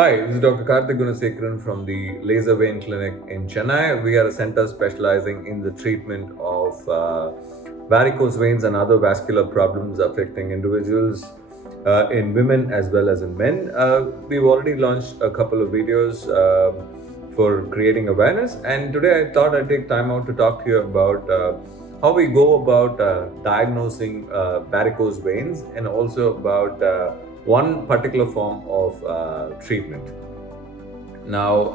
Hi, this is Dr. Gunasekaran from the Laser Vein Clinic in Chennai. We are a center specializing in the treatment of varicose veins and other vascular problems affecting individuals in women as well as in men. We've already launched a couple of videos for creating awareness, and today I thought I'd take time out to talk to you about how we go about diagnosing varicose veins and also about one particular form of treatment. Now,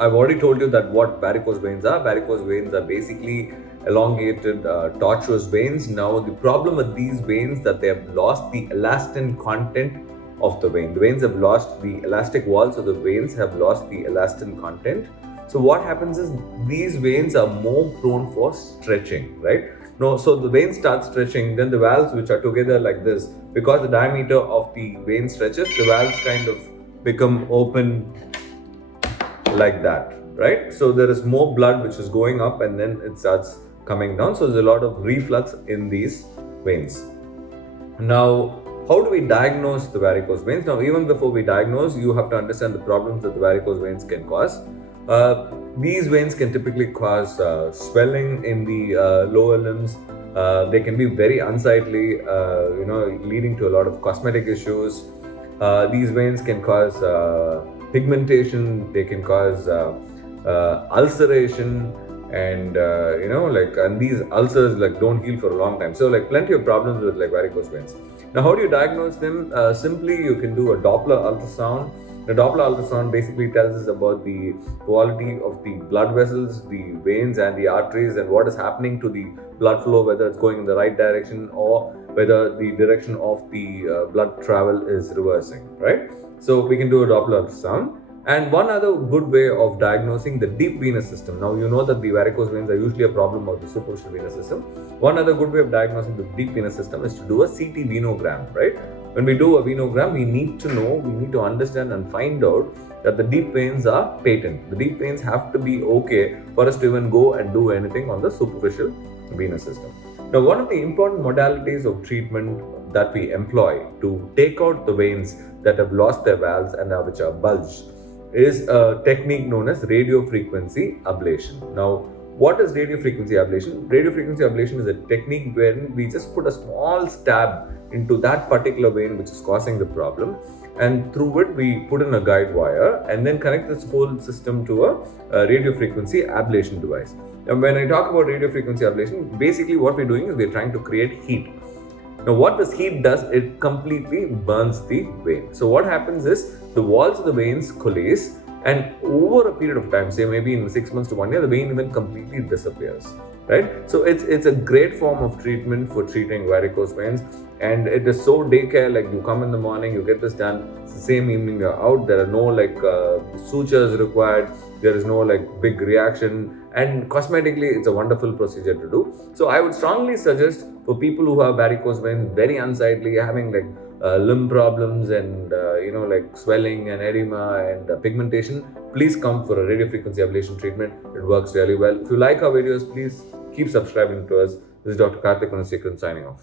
I've already told you that what varicose veins are. Varicose veins are basically elongated, tortuous veins. Now, the problem with these veins that they have lost the elastin content of the vein. The veins have lost the elastic walls, so the veins have lost the elastin content. So what happens is these veins are more prone for stretching, right? No, so the vein starts stretching, then the valves which are together like this, because the diameter of the vein stretches, the valves kind of become open like that, right? So there is more blood which is going up and then it starts coming down. So there's a lot of reflux in these veins. Now, how do we diagnose the varicose veins? Now, even before we diagnose, you have to understand the problems that the varicose veins can cause. These veins can typically cause swelling in the lower limbs. They can be very unsightly, leading to a lot of cosmetic issues. These veins can cause pigmentation. They can cause ulceration, and and these ulcers don't heal for a long time. So plenty of problems with varicose veins. Now, how do you diagnose them? Simply, you can do a Doppler ultrasound. The Doppler ultrasound basically tells us about the quality of the blood vessels, the veins and the arteries, and what is happening to the blood flow, whether it's going in the right direction or whether the direction of the blood travel is reversing, right? So we can do a Doppler ultrasound. And one other good way of diagnosing the deep venous system. Now, you know that the varicose veins are usually a problem of the superficial venous system. One other good way of diagnosing the deep venous system is to do a CT venogram, right? When we do a venogram, we need to understand and find out that the deep veins are patent. The deep veins have to be okay for us to even go and do anything on the superficial venous system. Now, one of the important modalities of treatment that we employ to take out the veins that have lost their valves and which are bulged is a technique known as radiofrequency ablation. Now, what is radiofrequency ablation? Radiofrequency ablation is a technique wherein we just put a small stab into that particular vein which is causing the problem, and through it we put in a guide wire and then connect this whole system to a radiofrequency ablation device. And when I talk about radiofrequency ablation, basically what we're doing is we're trying to create heat. Now, what this heat does, it completely burns the vein. So what happens is the walls of the veins coalesce, and over a period of time, say maybe in 6 months to 1 year, the vein even completely disappears, right? So it's a great form of treatment for treating varicose veins, and it is so daycare. You come in the morning, you get this done. It's the same evening you're out. There are no sutures required. There is no big reaction, and cosmetically it's a wonderful procedure to do. So I would strongly suggest for people who have varicose veins, very unsightly, having limb problems and swelling and edema and pigmentation, please come for a radiofrequency ablation treatment. It works really well. If you like our videos, please keep subscribing to us. This is Dr. Karthik Gunasekaran signing off.